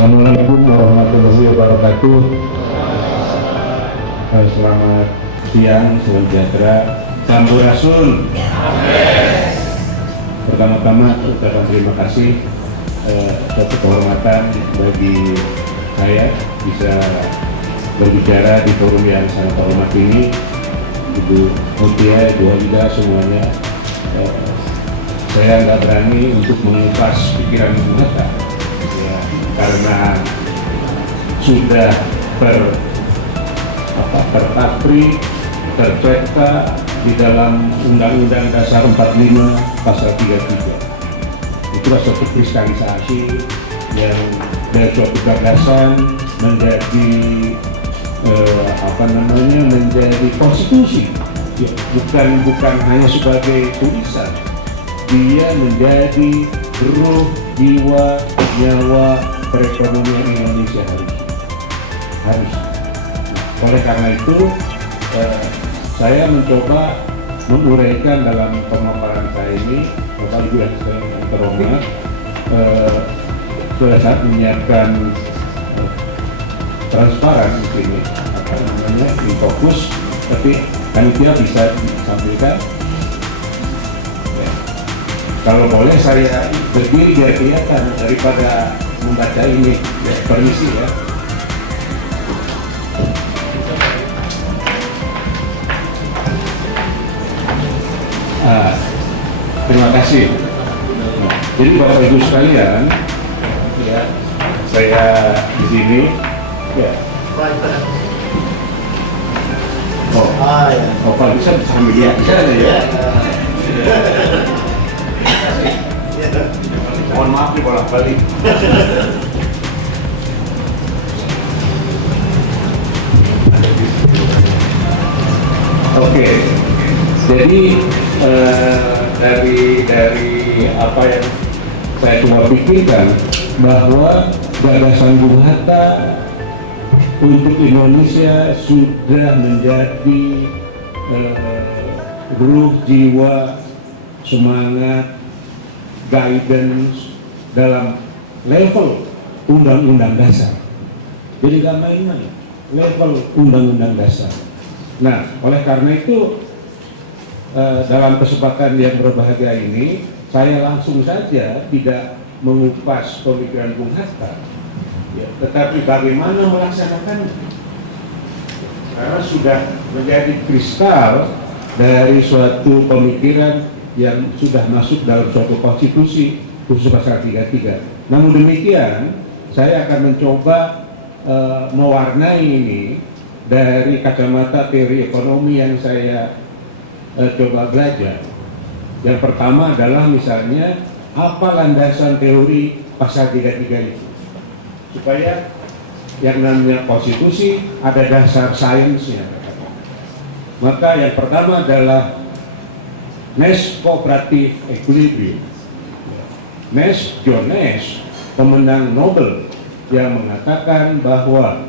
Assalamualaikum warahmatullahi wabarakatuh. Selamat siang, salam sejahtera, Sampurasun. Pertama-tama ucapkan terima kasih, suatu kehormatan bagi saya bisa berbicara di forum yang sangat terhormat ini. Ibu Mutia, Ibu Walida, semuanya. Saya nggak berani untuk mengupas pikiran Ibu Hatta, ya, karena sudah tercipta di dalam Undang-Undang Dasar 45 Pasal 33. Itulah suatu kristalisasi yang dari suatu gagasan menjadi menjadi konstitusi, ya, bukan hanya sebagai tulisan, dia menjadi ruh, jiwa, nyawa perekonomian Indonesia harus. Oleh karena itu, saya mencoba menguraikan dalam pemaparan saya ini, Bapak Ibu yang terhormat, pada saat menyiapkan transparan ini di fokus, tapi panitia bisa disampaikan. Ya. Kalau boleh saya berdiri biar kelihatan daripada membaca ini. Ya, permisi ya. Terima kasih. Jadi Bapak Ibu sekalian, ya, saya di sini. Ya. Pak bisa sambil lihat bisa ya. Mohon maaf nih bolak-balik. Oke. Jadi dari apa yang saya coba pikirkan, bahwa gagasan Bung Hatta untuk Indonesia sudah menjadi ruh, jiwa, semangat, guidance dalam level Undang-Undang Dasar. Jadi gak main-main, level Undang-Undang Dasar. Nah, oleh karena itu dalam kesempatan yang berbahagia ini, saya langsung saja tidak mengupas pemikiran Bung Hatta, ya, tetapi bagaimana melaksanakannya. Karena sudah menjadi kristal dari suatu pemikiran yang sudah masuk dalam suatu konstitusi, khusus pasal 33. Namun demikian, saya akan mencoba mewarnai ini dari kacamata teori ekonomi yang saya coba belajar. Yang pertama adalah misalnya apa landasan teori pasal 33 itu, supaya yang namanya konstitusi ada dasar sainsnya. Maka yang pertama adalah Nash Cooperative Equilibrium. Nash, John Nash, pemenang Nobel, yang mengatakan bahwa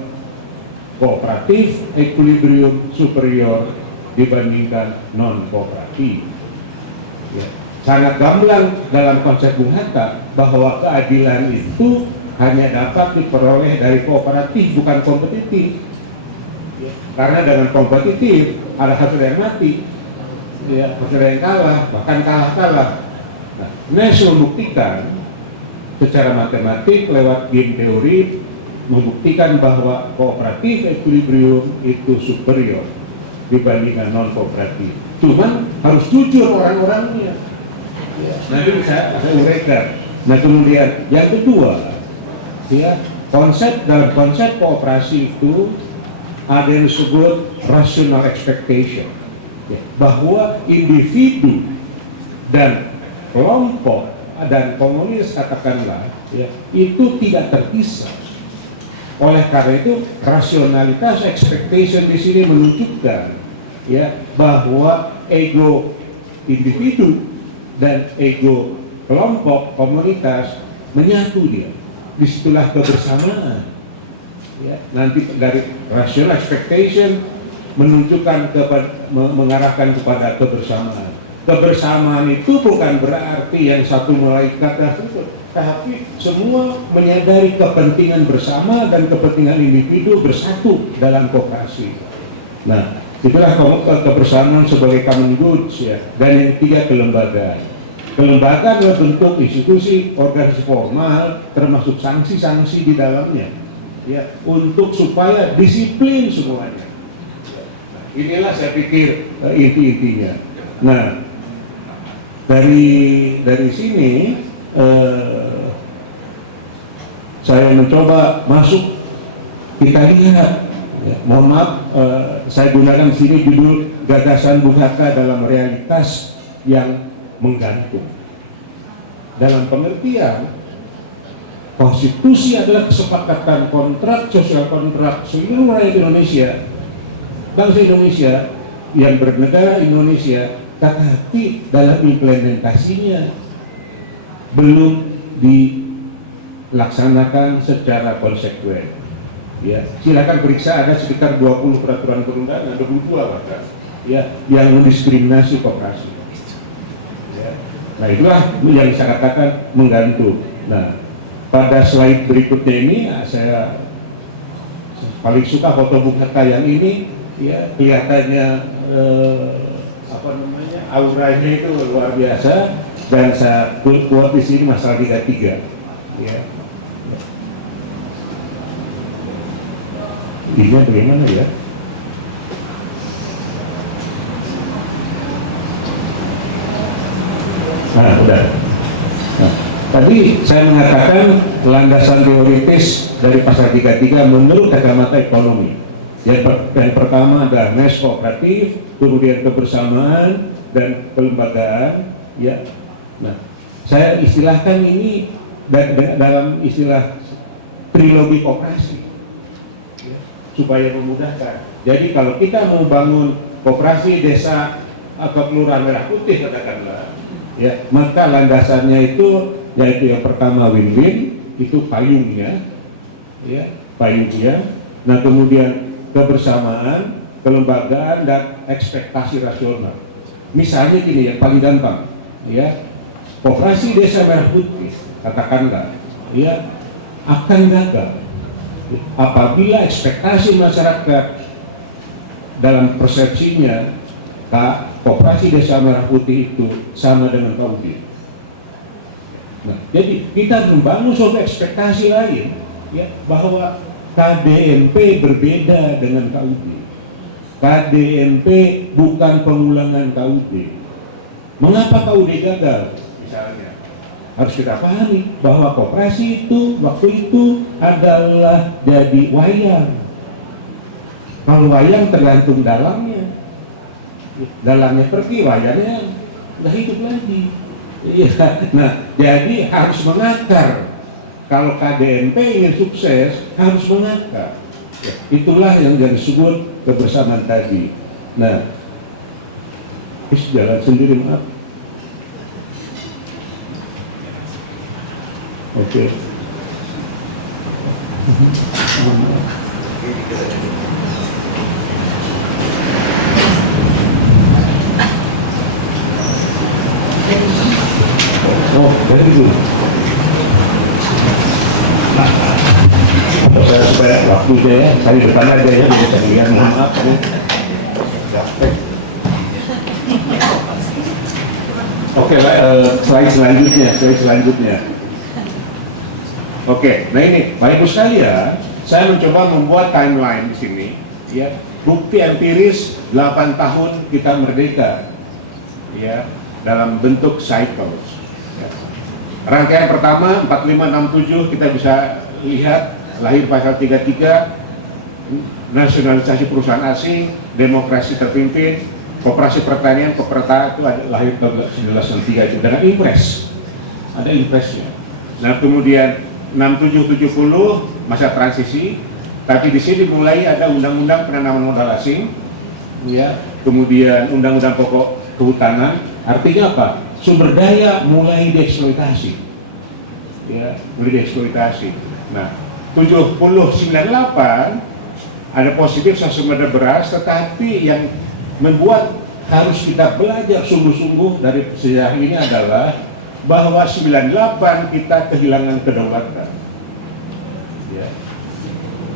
kooperatif equilibrium superior dibandingkan non-kooperatif. Ya. Sangat gamblang dalam konsep Bung Hatta bahwa keadilan itu hanya dapat diperoleh dari kooperatif, bukan kompetitif. Ya. Karena dengan kompetitif ada satu yang mati, ya, ada yang kalah, bahkan kalah. Nah, Nash membuktikan secara matematik lewat game teori, membuktikan bahwa kooperatif equilibrium itu superior dibandingkan non-kooperatif. Cuman harus jujur orang-orangnya. Ya. Nanti bisa saya uraikan. Nah, kemudian yang kedua, ya, dalam konsep kooperasi itu ada yang disebut rational expectation, ya, bahwa individu dan kelompok dan komunitas katakanlah, ya, itu tidak terpisah. Oleh karena itu rasionalitas expectation di sini menunjukkan, ya, bahwa ego individu dan ego kelompok komunitas menyatu dia. Disitulah kebersamaan. Ya, nanti dari rational expectation menunjukkan mengarahkan kepada kebersamaan. Kebersamaan itu bukan berarti yang satu malaikat, tapi semua menyadari kepentingan bersama dan kepentingan individu bersatu dalam koperasi. Nah, itulah kebersamaan sebagai common goods ya. Dan yang ketiga, kelembagaan. Kelembagaan adalah bentuk institusi organisasi formal termasuk sanksi-sanksi di dalamnya ya, untuk supaya disiplin semuanya. Nah, inilah saya pikir inti-intinya. Nah, dari sini saya mencoba masuk, kita lihat ya, mohon maaf saya gunakan sini judul gagasan Bung Hatta dalam realitas yang menggantung. Dalam pengertian konstitusi adalah kesepakatan kontrak, sosial kontrak seluruh rakyat Indonesia, bangsa Indonesia yang bernegara Indonesia, tetapi dalam implementasinya belum dilaksanakan secara konsekuen. Ya, silakan periksa, ada sekitar 20 peraturan perundangan, 22 bahkan, ya, yang mendiskriminasi koperasi. Ya. Nah, itulah yang saya katakan menggantung. Nah, pada slide berikutnya ini saya paling suka foto Bung Hatta yang ini, ya, kelihatannya auranya itu luar biasa. Dan saya buat di sini masalah 33. Ya. Ini bagaimana ya? Nah, udah. Nah, tadi saya mengatakan landasan teoritis dari pasal 33 menurut kacamata ekonomi. Yang pertama adalah mes kooperatif, kemudian kebersamaan dan kelembagaan. Ya. Nah, saya istilahkan ini dalam istilah trilogi koperasi ya, supaya memudahkan. Jadi kalau kita mau bangun koperasi desa atau kelurahan Merah Putih katakanlah, ya, maka landasannya itu yaitu yang pertama win-win, itu payungnya, ya, payungnya. Nah, kemudian kebersamaan, kelembagaan dan ekspektasi rasional. Misalnya gini ya, paling gampang, ya. Koperasi desa Merah Putih, katakanlah, ya, akan gagal apabila ekspektasi masyarakat dalam persepsinya koperasi desa Merah Putih itu sama dengan KUB. Nah, jadi kita membangun suatu ekspektasi lain, ya, bahwa KDMP berbeda dengan KUB. KDMP bukan pengulangan KUB. Mengapa KUB gagal? Misalnya, harus kita pahami bahwa koperasi itu waktu itu adalah jadi wayang. Kalau wayang tergantung dalangnya pergi, wayangnya nggak hidup lagi. Iya. Nah, jadi harus mengakar. Kalau KDMP ingin sukses harus mengakar. Ya, itulah yang disebut kebersamaan tadi. Nah, jalan sendiri, maaf. Oke. Oh, dari itu. Supaya waktu saya bertanya aja ya, biar saya lihat, mohon maaf. Oke, slide selanjutnya. Oke, nah ini Bapak Ibu sekalian, saya mencoba membuat timeline di sini, ya, bukti empiris 8 tahun kita merdeka, ya, dalam bentuk cycles. Ya. Rangkaian pertama 4567 kita bisa lihat lahir pasal 33, nasionalisasi perusahaan asing, demokrasi terpimpin, koperasi pertanian, koperta itu lahir tahun 1993 itu dengan impres, ada impresnya. Nah, kemudian 6770 masa transisi, tapi di sini mulai ada undang-undang penanaman modal asing, ya, kemudian undang-undang pokok kehutanan. Artinya apa? Sumber daya mulai dieksploitasi, ya, mulai dieksploitasi. Nah, 7098 ada positif sumber beras, tetapi yang membuat harus kita belajar sungguh-sungguh dari sejarah ini adalah bahwa 98 kita kehilangan kedaulatan.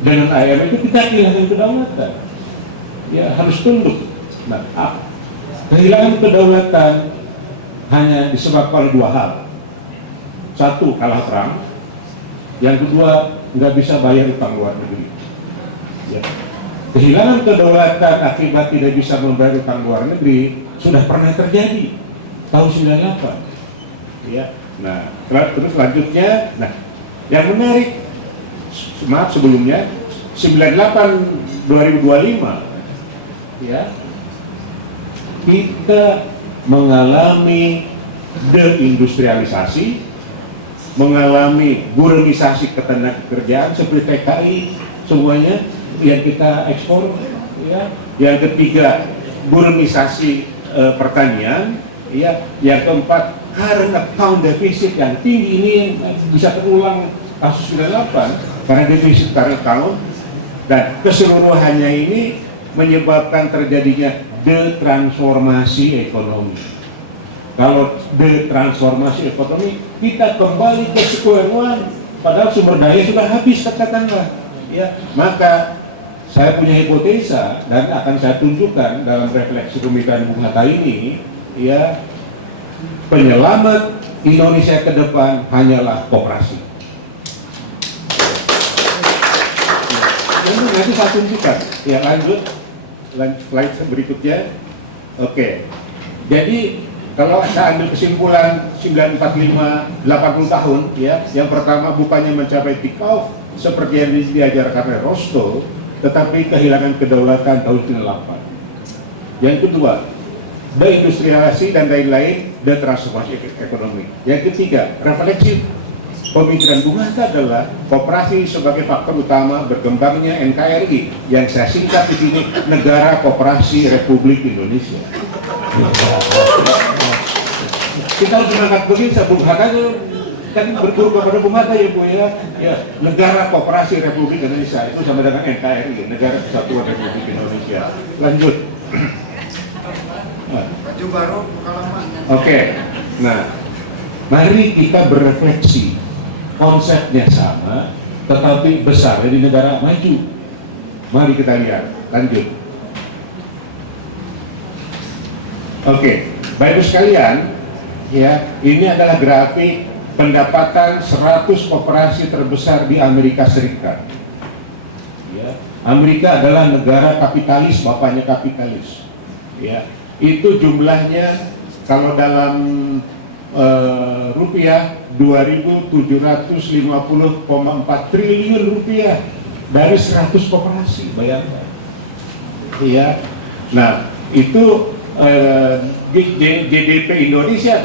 dengan IMF itu kita kehilangan kedaulatan. Ya, harus tunduk. Nah, kehilangan kedaulatan hanya disebabkan oleh dua hal. Satu, kalah perang. Yang kedua, nggak bisa bayar utang luar negeri. Ya. Kehilangan kedaulatan akibat tidak bisa membayar utang luar negeri sudah pernah terjadi tahun 98. Ya. Nah, terus selanjutnya, nah, yang menarik, maaf sebelumnya, 98 2025, ya, kita mengalami deindustrialisasi, mengalami buremisasi ketenagakerjaan seperti TKI semuanya yang kita ekspor, ya. Yang ketiga, buremisasi pertanian, ya. Yang keempat, current account deficit yang tinggi ini yang bisa terulang kasus 98 karena defisit current account, dan keseluruhannya ini menyebabkan terjadinya detransformasi ekonomi. Kalau detransformasi ekonomi, kita kembali ke square one, padahal sumber daya sudah habis katakanlah. Ya, maka saya punya hipotesa dan akan saya tunjukkan dalam refleksi pemikiran Bung Hatta ini, ya, penyelamat Indonesia ke depan hanyalah koperasi. Nanti saya tunjukkan. Ya, lanjut slide berikutnya. Oke. Jadi kalau saya ambil kesimpulan 945 80 tahun, ya, yang pertama bukannya mencapai peak off seperti yang diajarkan oleh Rostow, tetapi kehilangan kedaulatan tahun 98. Yang kedua, deindustrialisasi dan lain-lain, detransformasi ekonomi. Yang ketiga, refleksi pemikiran Bung Hatta adalah koperasi sebagai faktor utama berkembangnya NKRI, yang saya singkat di sini Negara Koperasi Republik Indonesia. Kita harus mengangkat begitu, Bung Hatta kan berguru kepada Bung Hatta, ya Bu, ya, Negara Koperasi Republik Indonesia itu sama dengan NKRI, Negara Kesatuan Republik Indonesia. Lanjut. Baju baru halaman. Oke. Nah, mari kita berefleksi. Konsepnya sama, tetapi besarnya di negara maju. Mari kita lihat. Lanjut. Oke, Bapak Ibu sekalian, ya, ini adalah grafik pendapatan 100 koperasi terbesar di Amerika Serikat. Ya, Amerika adalah negara kapitalis, bapaknya kapitalis. Ya, itu jumlahnya kalau dalam rupiah 2.750,4 triliun rupiah dari 100 koperasi, bayangkan. Iya. Nah, itu GDP Indonesia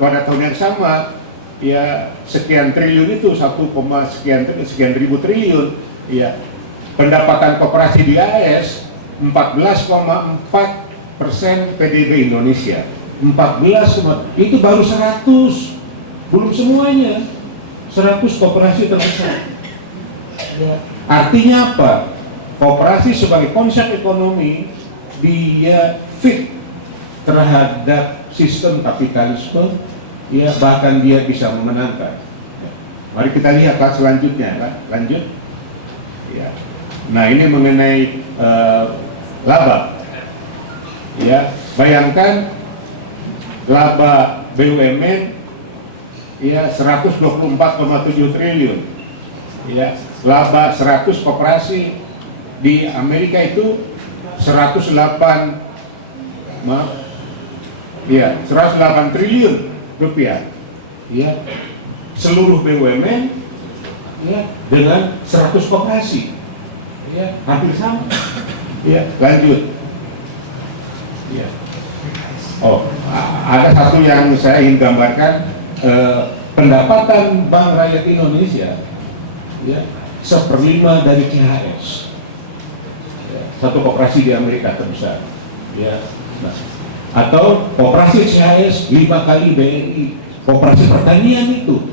pada tahun yang sama, ya, sekian triliun itu 1, ribu triliun. Ya. Pendapatan koperasi di AS 14,4% PDB Indonesia. 14, itu baru 100, belum semuanya. 100 koperasi terbesar. Ya. Artinya apa? Koperasi sebagai konsep ekonomi dia fit terhadap sistem kapitalisme, ya, bahkan dia bisa memenangkan. Ya. Mari kita lihat selanjutnya, lah. Lanjut. Ya. Nah, ini mengenai laba. Ya, bayangkan laba BUMN, ya, 124,7 triliun. Ya, laba 100 koperasi di Amerika itu 108 triliun rupiah. Ya, seluruh BUMN, ya, dengan 100 koperasi. Ya, hampir sama. Ya, lanjut. Ya. Oh, ada satu yang saya ingin gambarkan, pendapatan Bank Rakyat Indonesia, ya, 1/5 dari CHS, ya, satu koperasi di Amerika terbesar, ya, nah, atau koperasi CHS 5 kali BNI, koperasi pertanian itu,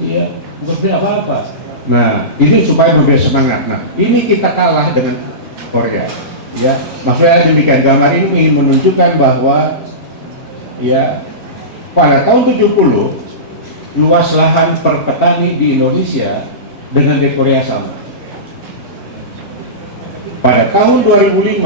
ya, berbeda apa-apa. Nah, ini supaya memberi semangat. Nah, ini kita kalah dengan Korea. Ya, maksudnya demikian, gambar ini ingin menunjukkan bahwa, ya, pada tahun 70 luas lahan per petani di Indonesia dengan di Korea sama. Pada tahun 2005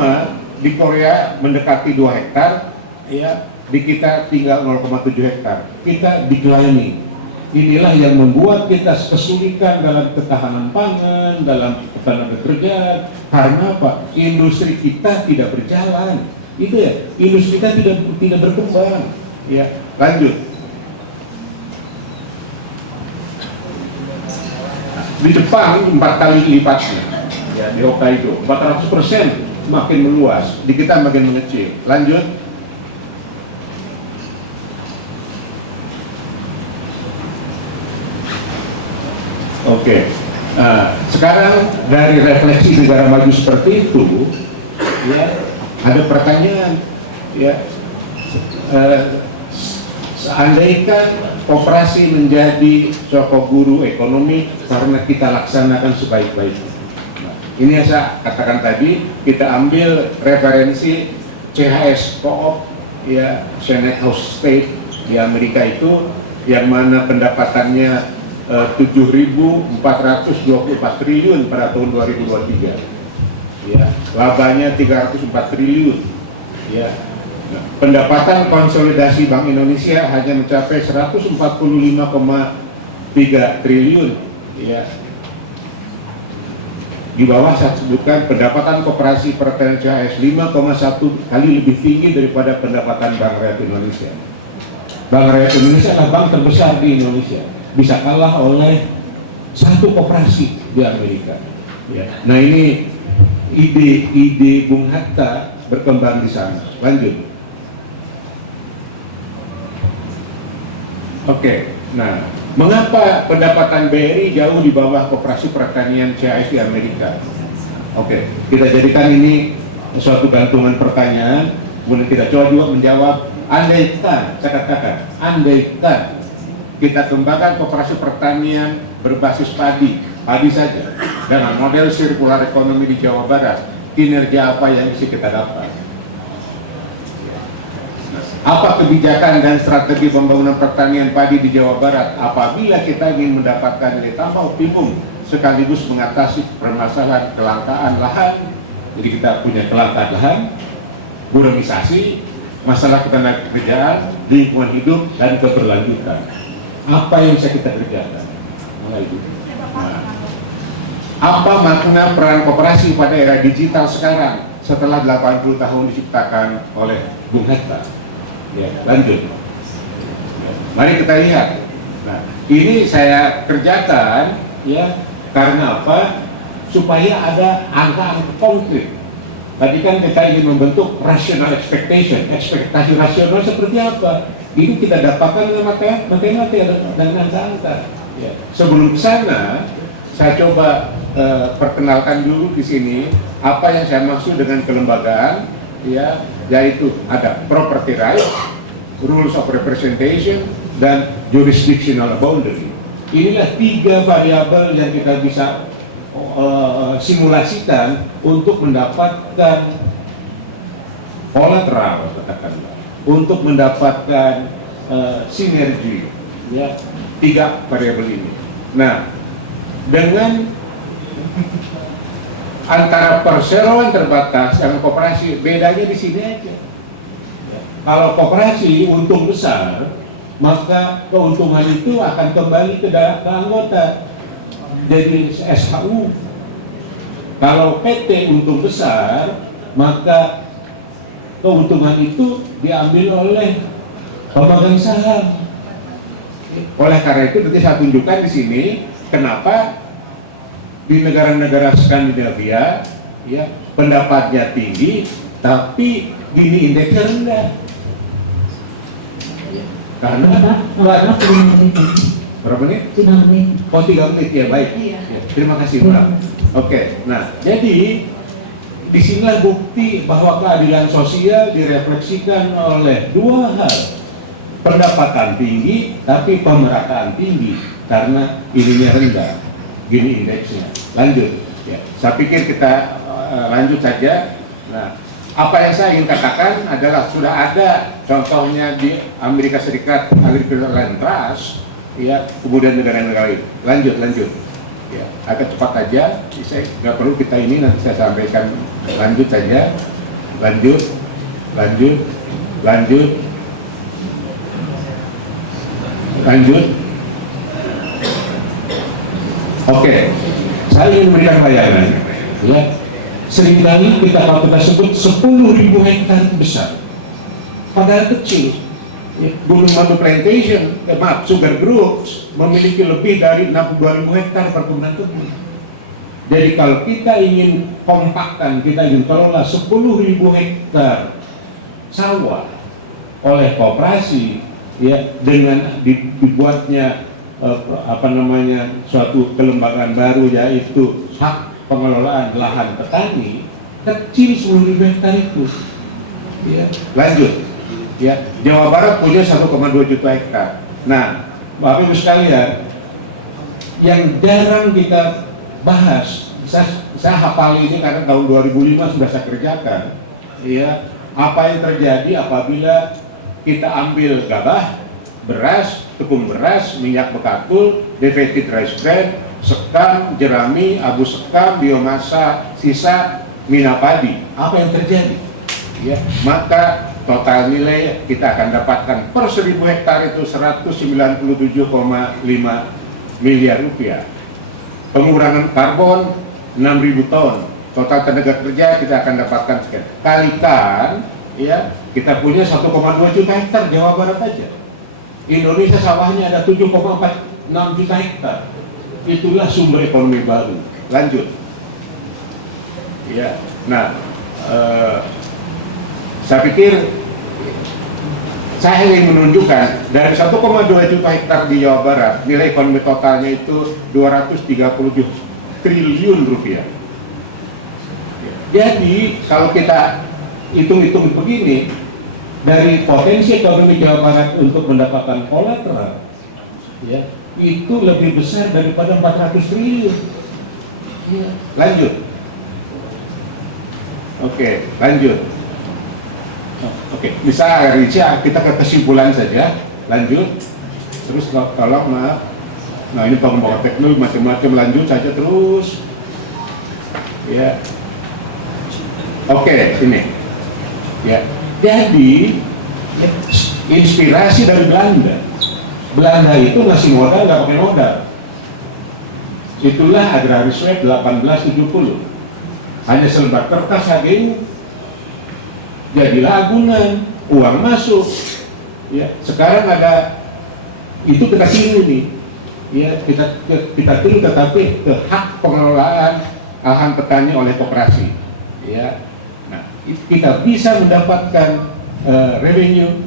di Korea mendekati 2 hektar, ya, di kita tinggal 0,7 hektar. Kita declining. Inilah yang membuat kita kesulitan dalam ketahanan pangan, dalam tenaga kerja. Karena apa? Industri kita tidak berjalan. Itu ya, industri kita tidak berkembang. Ya, lanjut. Di Jepang 4 kali lipatnya, ya, di Hokkaido 400% makin meluas, di kita makin mengecil. Lanjut. Oke. Nah, sekarang dari refleksi negara maju seperti itu, ya, ada pertanyaan, ya, seandainya koperasi menjadi sosok guru ekonomi karena kita laksanakan sebaik-baiknya. Nah, ini yang saya katakan tadi, kita ambil referensi CHS Co-op, ya, Senate House State di Amerika itu, yang mana pendapatannya 7.424 triliun pada tahun 2023, ya, labanya 304 triliun, ya. Nah, pendapatan konsolidasi Bank Indonesia hanya mencapai 145,3 triliun, ya. Di bawah saya sebutkan pendapatan koperasi pertanian CHS 5,1 kali lebih tinggi daripada pendapatan Bank Rakyat Indonesia. Bank Rakyat Indonesia adalah bank terbesar di Indonesia, bisa kalah oleh satu koperasi di Amerika. Ya. Nah, ini ide Bung Hatta berkembang di sana. Lanjut. Oke, nah, mengapa pendapatan BRI jauh di bawah koperasi pertanian CHS di Amerika? Oke, kita jadikan ini suatu gantungan pertanyaan, kemudian kita coba juga menjawab. Andaikan, saya katakan, andaikan kita kembangkan koperasi pertanian berbasis padi saja, dengan model sirkular ekonomi di Jawa Barat, kinerja apa yang bisa kita dapat? Apa kebijakan dan strategi pembangunan pertanian padi di Jawa Barat apabila kita ingin mendapatkan nilai tambah optimum sekaligus mengatasi permasalahan kelangkaan lahan? Jadi kita punya kelangkaan lahan, burumisasi, masalah ketenagakerjaan, lingkungan hidup, dan keberlanjutan. Apa yang bisa kita kerjakan? Nah, apa makna peran koperasi pada era digital sekarang setelah 80 tahun diciptakan oleh Bung Hatta? Ya, lanjut. Mari kita lihat. Nah, ini saya kerjakan, ya, karena apa? Supaya ada angka-angka konkret. Tadi kan kita ingin membentuk rational expectation, ekspektasi rasional seperti apa? Ini kita dapatkan dengan matematika dan angka-angka. Ya. Sebelum ke sana, saya coba perkenalkan dulu di sini apa yang saya maksud dengan kelembagaan, ya, yaitu ada property right, rules of representation, dan jurisdictional boundary. Inilah 3 variabel yang kita bisa simulasikan untuk mendapatkan kolateral, katakanlah, untuk mendapatkan sinergi, ya, 3 variabel ini. Nah, dengan antara perseroan terbatas dan koperasi, bedanya di sini aja. Kalau koperasi untung besar, maka keuntungan itu akan kembali ke anggota, jadi SHU. Kalau PT untung besar, maka keuntungan itu diambil oleh pemegang saham. Oleh karena itu, nanti saya tunjukkan di sini kenapa di negara-negara Skandinavia, ya, pendapatnya tinggi, tapi Gini indeksnya rendah. Karena berapa menit? 3 menit. Oh, 3 menit, ya, baik. Iya. Ya, terima kasih, Mbak. Oke, nah, jadi disinilah bukti bahwa keadilan sosial direfleksikan oleh 2 hal. Pendapatan tinggi, tapi pemerataan tinggi, karena ininya rendah, gini indeksnya. Lanjut, ya. Saya pikir kita lanjut saja. Nah, apa yang saya ingin katakan adalah sudah ada contohnya di Amerika Serikat, Agricultural Land Trust, ya, kemudian negara-negara lain. Lanjut. Ya, agak cepat aja, saya nggak perlu kita ini, nanti saya sampaikan. Lanjut saja, lanjut, lanjut, lanjut, lanjut. Oke, saya ingin memberikan bayangan. Ya, seringkali kalau kita sebut 10.000 hektar besar, padahal kecil. Ya, Gunung Madu Plantation, Sugar Groups memiliki lebih dari 62.000 hektar perkebunan tebu. Jadi kalau kita ingin kompakkan, kita ingin kelola 10.000 hektar sawah oleh koperasi, ya, dengan dibuatnya suatu kelembagaan baru, yaitu hak pengelolaan lahan petani, kecil 10.000 hektar itu. Ya, lanjut. Ya, Jawa Barat punya 1,2 juta hektar. Nah, Bapak Ibu sekalian, yang jarang kita bahas, saya hafal ini karena tahun 2005 sudah saya kerjakan. Ya, apa yang terjadi apabila kita ambil gabah, beras, tepung beras, minyak bekatul, defeated rice bran, sekam, jerami, abu sekam, biomasa, sisa, mina padi. Apa yang terjadi? Ya, maka total nilai kita akan dapatkan per 1.000 hektar itu 197,5 miliar rupiah. Pengurangan karbon 6.000 ton. Total tenaga kerja kita akan dapatkan sekian. Kalikan, ya, kita punya 1,2 juta hektar Jawa Barat aja. Indonesia sawahnya ada 7,46 juta hektar. Itulah sumber ekonomi baru. Lanjut. Ya, nah. Saya pikir saya ingin menunjukkan dari 1,2 juta hektar di Jawa Barat, nilai ekonomi totalnya itu 237 triliun rupiah. Jadi kalau kita hitung-hitung begini, dari potensi ekonomi Jawa Barat untuk mendapatkan kolateral, ya, itu lebih besar daripada 400 triliun. Ya. Lanjut. Oke, lanjut. Oke, bisa Rica, kita ke kesimpulan saja. Lanjut. Terus tolong maaf. Nah, ini pengembangan teknologi macam-macam, lanjut saja terus. Ya. Oke, ini. Ya. Jadi ya, inspirasi dari Belanda. Belanda itu ngasih modal nggak pakai modal. Itulah Agraris Web 1870. Hanya selembar kertas HGU. Jadilah agunan, uang masuk. Ya, sekarang ada itu kita tiru nih. Ya, kita tiru, tetapi ke hak pengelolaan lahan petani oleh koperasi. Ya, nah, kita bisa mendapatkan revenue,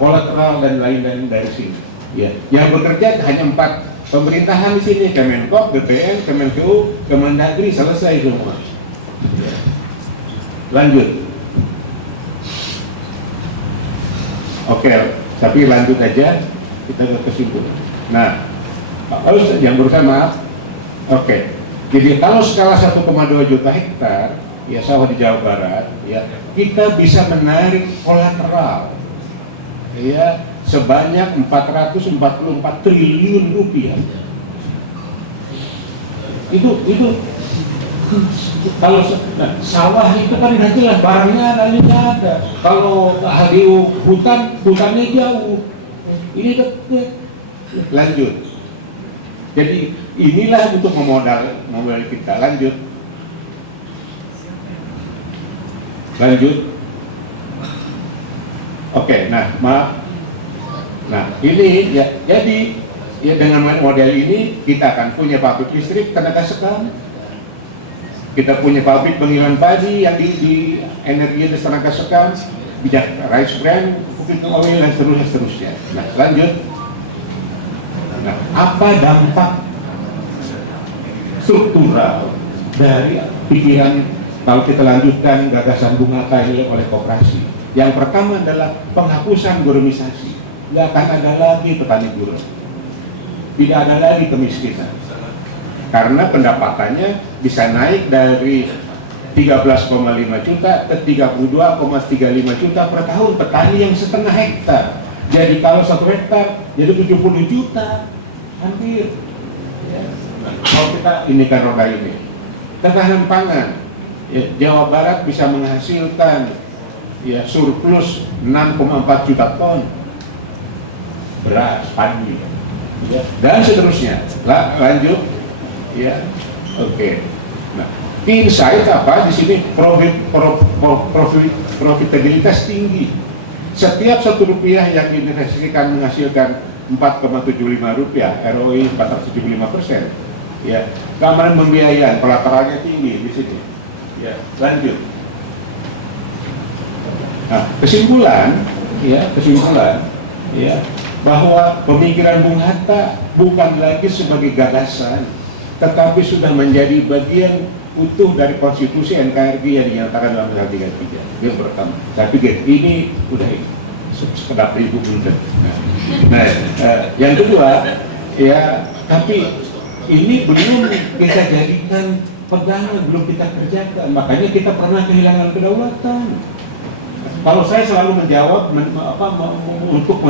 kolateral dan lain-lain dari sini. Ya, yang bekerja hanya 4 pemerintahan di sini, Kemenkop, BPN, Kemenkeu, Kemendagri, selesai semua. Ya. Lanjut. Oke, tapi lanjut aja, kita ke kesimpulan. Nah, harus yang berusaha maaf. Oke, jadi kalau skala 1,2 juta hektar, ya sawah di Jawa Barat, ya kita bisa menarik kolateral, ya sebanyak 444 triliun rupiah. Itu kalau sawah itu kan udah jelas barangnya ada. Kalau HDU hutannya jauh, ini dekat. Lanjut. Jadi inilah untuk memodal kita. Lanjut. Oke, nah maaf. Nah ini ya, jadi ya dengan model ini kita akan punya pabrik listrik tenaga sekam. Kita punya pabrik penggilingan padi yang di energi dan tenaga sekam, bijak rice bran, cooking oil dan seterusnya. Nah, lanjut. Nah, apa dampak struktural dari pikiran kalau kita lanjutkan gagasan Bung Hatta oleh koperasi? Yang pertama adalah penghapusan guramisasi. Nggak akan ada lagi petani gurun. Tidak ada lagi kemiskinan. Karena pendapatannya bisa naik dari 13,5 juta ke 32,35 juta per tahun petani yang setengah hektar. Jadi kalau 1 hektar jadi 70 juta hampir. Ya. Nah, kalau kita ini kan roda ini, ketahanan pangan, ya, Jawa Barat bisa menghasilkan ya surplus 6,4 juta ton beras, padi, ya, dan seterusnya. Lanjut, ya, oke. Nah, insight apa di sini? Profitabilitas tinggi. Setiap Rp1 yang diinvestasikan menghasilkan Rp4,75, ROI 475%. Ya, keamanan pembiayaan, pelatarannya tinggi di sini. Ya, lanjut. Nah, kesimpulan, ya, bahwa pemikiran Bung Hatta bukan lagi sebagai gagasan, tetapi sudah menjadi bagian utuh dari konstitusi NKRI yang dinyatakan dalam pasal 33. Yang pertama, saya pikir ini udah sekedap ibu bunda. Nah, yang kedua, ya, tapi ini belum kita jadikan pegangan, belum kita kerjakan. Makanya kita pernah kehilangan kedaulatan. Kalau saya selalu menjawab untuk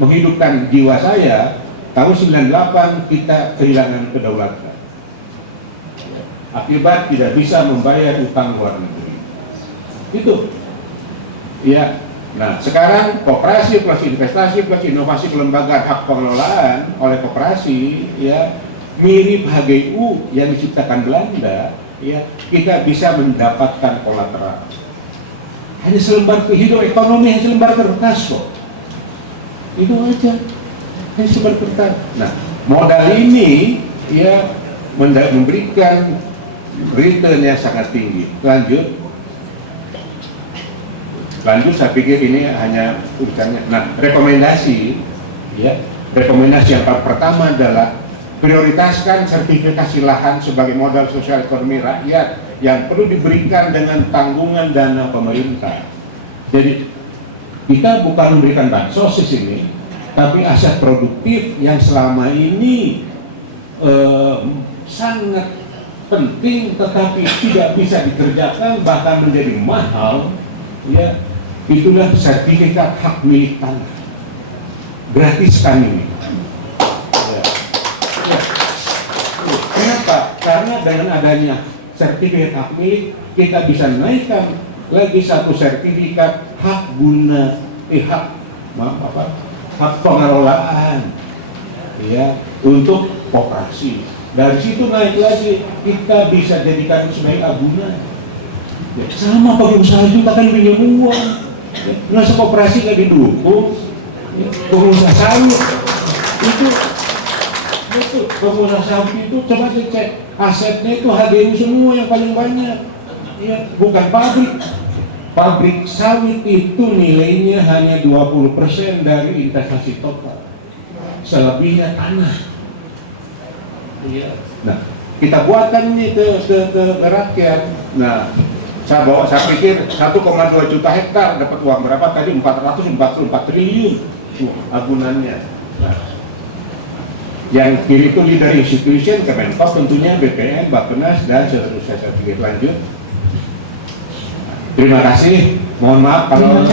menghidupkan jiwa saya, tahun 98 kita kehilangan kedaulatan akibat tidak bisa membayar utang luar negeri. Itu, ya. Nah, sekarang koperasi plus investasi plus inovasi kelembagaan hak pengelolaan oleh koperasi, ya, mirip HGU yang diciptakan Belanda, ya, kita bisa mendapatkan kolateral. Hanya selembar hidup ekonomi, hanya selembar kertas kok. Itu aja, hanya selembar kertas. Nah, modal ini, ya, memberikan return yang sangat tinggi. Lanjut, saya pikir ini hanya urusannya. Nah, rekomendasi, ya, rekomendasi yang pertama adalah prioritaskan sertifikasi lahan sebagai modal sosial ekonomi rakyat yang perlu diberikan dengan tanggungan dana pemerintah. Jadi kita bukan memberikan bansos di sini, tapi aset produktif yang selama ini sangat penting tetapi tidak bisa dikerjakan, bahkan menjadi mahal, ya, itulah sertifikat hak milik tanah. Gratiskan ini. Ya. Ya. Kenapa? Karena dengan adanya sertifikat hak milik, kita bisa naikkan lagi satu sertifikat hak guna, hak pengelolaan, ya, untuk koperasi. Dari situ naik lagi, kita bisa jadikan sebagai agunan. Ya, sama pengusaha juga kan pinjam uang. Ya, masa koperasi nggak didukung? Ya, pengusaha sawit itu pengusaha sawit itu coba dicek asetnya itu HGU semua yang paling banyak. Ya, bukan pabrik. Pabrik sawit itu nilainya hanya 20% dari investasi total. Selebihnya tanah. Iya. Nah, kita buatkan ini ke rakyat. Nah, saya pikir 1,2 juta hektar dapat uang berapa tadi? 444 triliun agunannya. Nah, yang kiri itu leader institution, Kemenpop tentunya, BPN, Bappenas, dan seterusnya. Saya pikir lanjut. Terima kasih. Mohon maaf kalau